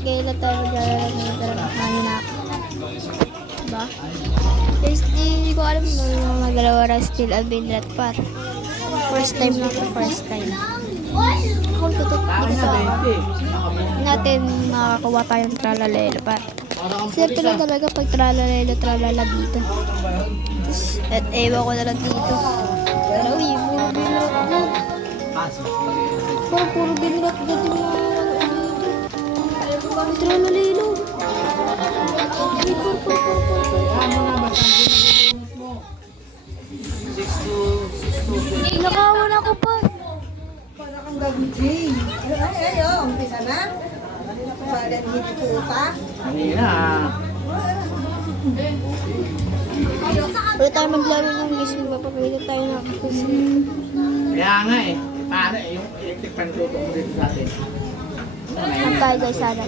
kailan tayo maglalaro ng ano na ako. Diba? Guys, di ko alam nung magalawa ng Steel Albindrat par. First time lang to, first time. Kung tutok dito natin makakakuha tayong tralalelo par. Swerte lang talaga pag tralalelo tralala dito. At ewan ko na lang dito. Pero uy, puro binrot na. Puro binrot na din mga tralalelo. Nakawan ako pa. Para kang gagawin. Ay, umpisa na. Para dito pa. Kanina. Wala tayo maglaro ng mismo. Papakita tayo na ako. Kaya nga eh. Paano eh, yung electric fan tutok mo dito sa atin. Ang tayo guys, sana.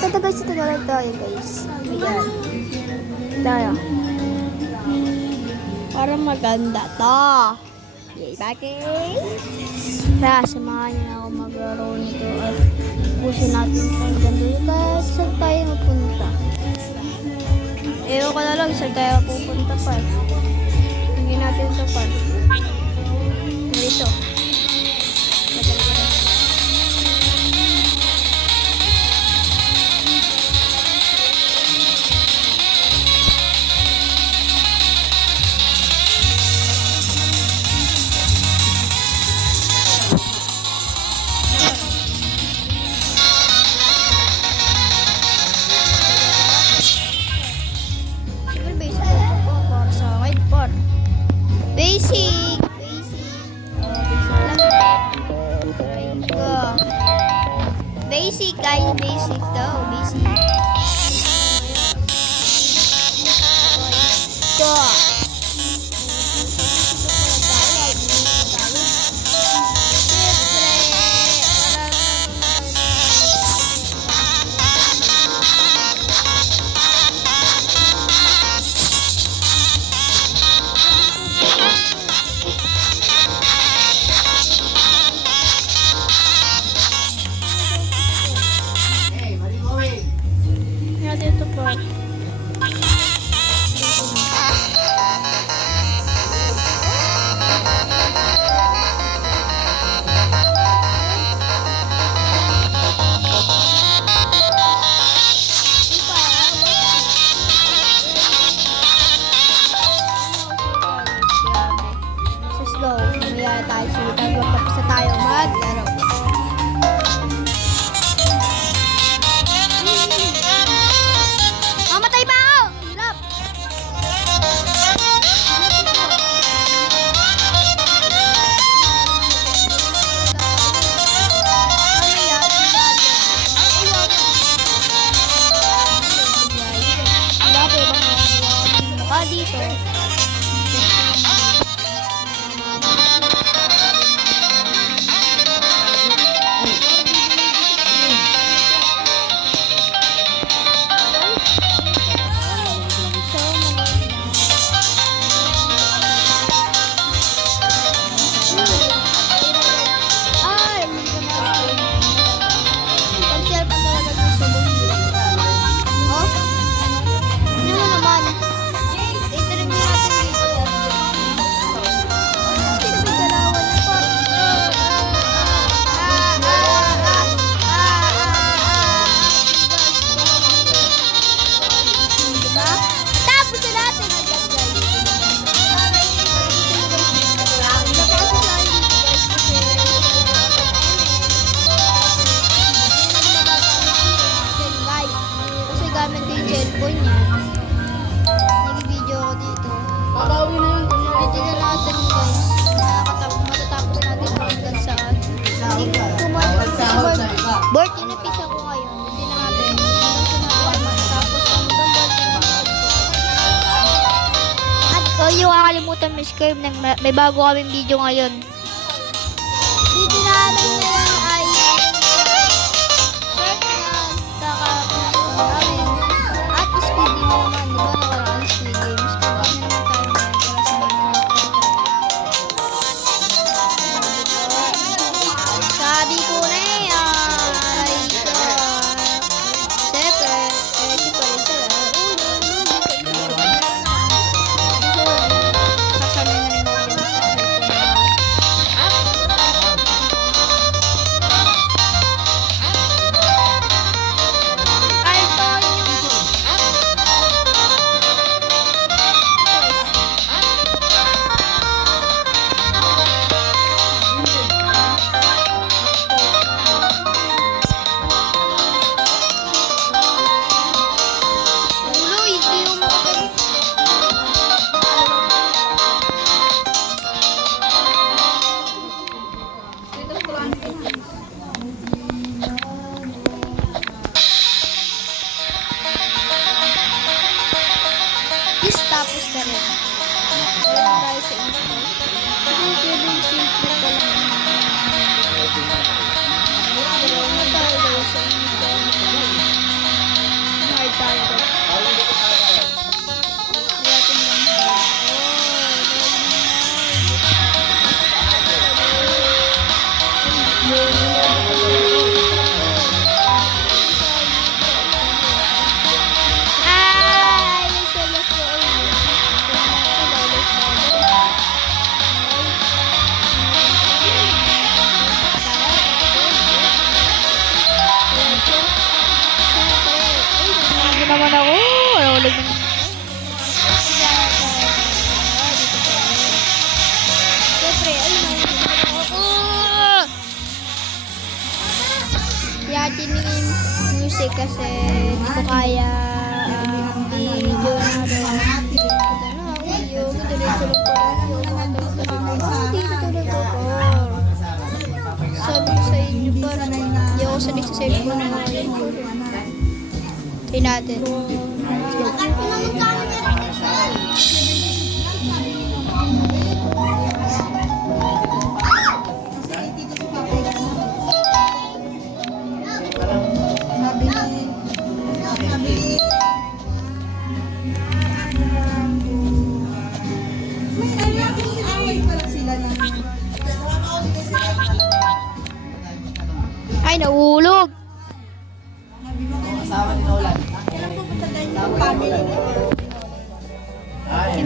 Ito guys, ito na tayo guys. Ayan. Tayo. Para maganda to. Yay, bakit? Kaya samahan niyo na ako maglaro nito at puso natin ang ganda. Kahit saan tayo mapunta. Ewan ko na lang saan tayo pupunta pa. Hindi natin ito pa. Dito. Basic! Basic guys, basic daw, basic. Go! Dito po. Let's go. Mamaya tayo silitan. Tapos na tayo maglaro. Mamatay pa ako! Hirap! Dito. Gamit ko yung cellphone niya. Nag-video ako dito. Babawi na yun. Dito na natin guys. Matatapos natin hanggang saan. Board, tinapis ako ngayon. Dito na natin. Hanggang saan natin matatapos hanggang board. At yung kakalimutan mo subscribe ng may bago kaming video ngayon. Dito namin ngayon ay sabi ko Yes, tapos na rin. Wala na tayo sa install. Hindi pwedeng simple pa lang. Wala na tayo sa install. Hard tayo. Natin lang hard. Ay! Nasa last ko Hindi naman ako. Ulag naman. Siyempre, ayun na. Yati ni music kasi hindi ko kaya video na video. Tuloy-tuloy ko lang. Tuloy-tuloy ko. Sabi ko sa inyo parang hindi ako sanay sa cellphone na video. Try natin. Ay, nahulog. Asawa ni Nolan. Ay,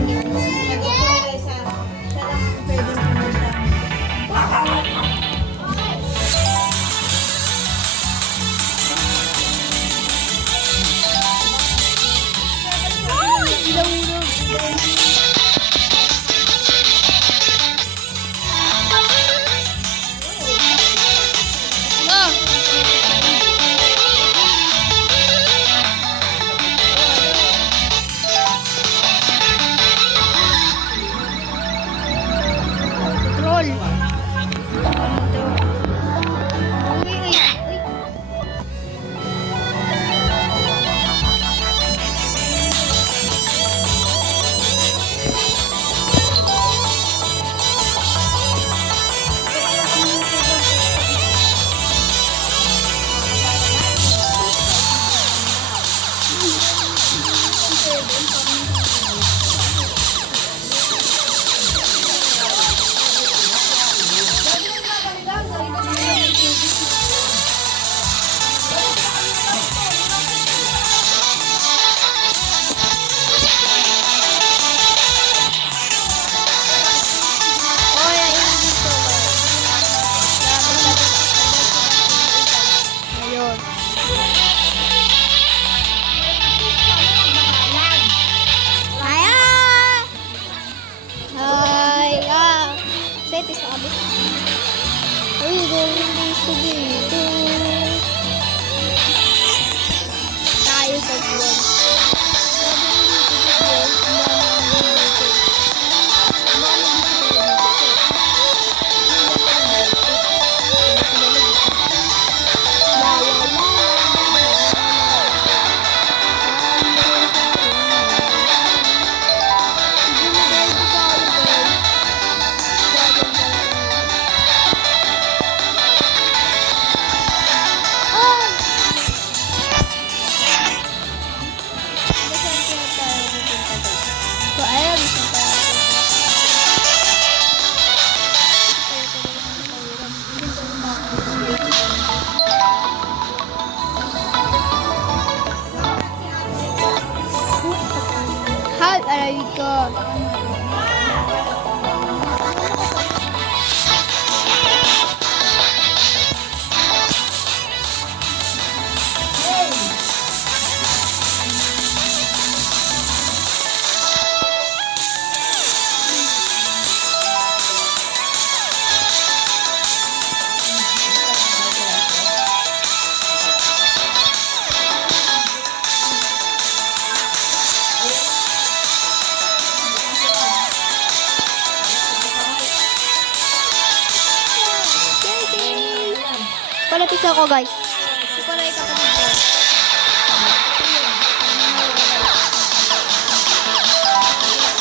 pala pizza ko, guys. Ito pala yung kapatid ko.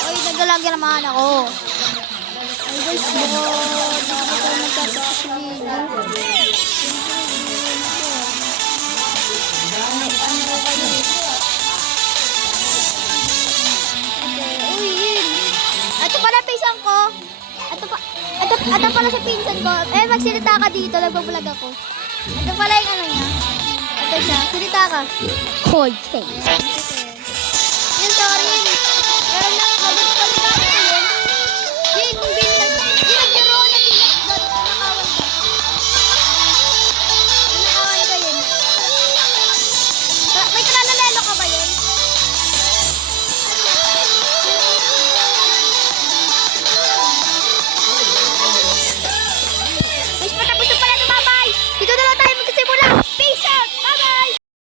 Uy, nagalagyan naman ako. Ay, guys, dito ko nagtatapos sa video. Uy, yun. Ito pala pisang ko. Ito pala sa pinsan ko. Eh, magsilita ka dito. Nagbablog ako. Ito pala yung ano niya. Ito siya. Silita ka. Cold face.